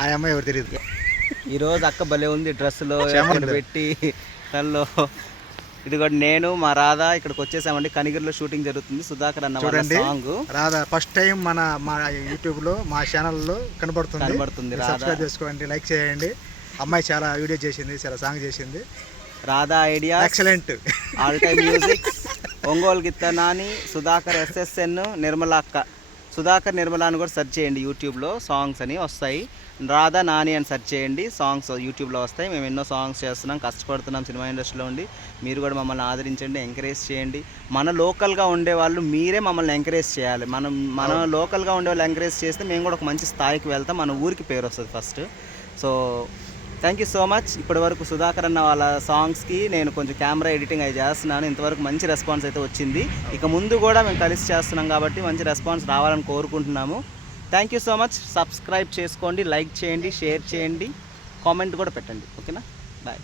ఆ అమ్మాయి ఎవరు తెలియదు. ఈరోజు అక్క భలే ఉంది డ్రెస్సులో పెట్టి తనలో. ఇది కూడా నేను మా రాధా ఇక్కడికి వచ్చేసామండి. కనిగిరిలో షూటింగ్ జరుగుతుంది. సుధాకర్ అన్న వాళ్ళ సాంగ్. రాధా ఫస్ట్ టైం మా యూట్యూబ్ లో మా ఛానల్లో కనబడుతుంది. సబ్స్క్రైబ్ చేసుకోండి, లైక్ చేయండి. అమ్మాయి చాలా వీడియో చేసింది, చాలా సాంగ్ చేసింది. Radha idea excellent. All time music. Ongole గిత్త నాని, సుధాకర్ SSN, నిర్మల అక్క. సుధాకర్ నిర్మల అని కూడా సెర్చ్ చేయండి యూట్యూబ్లో, సాంగ్స్ అని వస్తాయి. రాధా నాని అని సెర్చ్ చేయండి, సాంగ్స్ యూట్యూబ్లో వస్తాయి. మేము ఎన్నో సాంగ్స్ చేస్తున్నాం, కష్టపడుతున్నాం సినిమా ఇండస్ట్రీలో ఉండి. మీరు కూడా మమ్మల్ని ఆదరించండి, ఎంకరేజ్ చేయండి. మన లోకల్గా ఉండేవాళ్ళు మీరే మమ్మల్ని ఎంకరేజ్ చేయాలి. మన లోకల్గా ఉండేవాళ్ళు ఎంకరేజ్ చేస్తే మేము కూడా ఒక మంచి స్థాయికి వెళ్తాం, మన ఊరికి పేరు వస్తుంది first. So thank you so much. ఇప్పటి వరకు సుధాకర్ అన్న వాళ్ళ సాంగ్స్కి నేను కొంచెం కెమెరా ఎడిటింగ్ అవి చేస్తున్నాను. ఇంతవరకు మంచి రెస్పాన్స్ అయితే వచ్చింది. ఇక ముందు కూడా మేము కలిసి చేస్తున్నాం కాబట్టి మంచి రెస్పాన్స్ రావాలని కోరుకుంటున్నాము. Thank you so much. Subscribe చేసుకోండి, లైక్ చేయండి, షేర్ చేయండి, కామెంట్ కూడా పెట్టండి. ఓకేనా? బాయ్.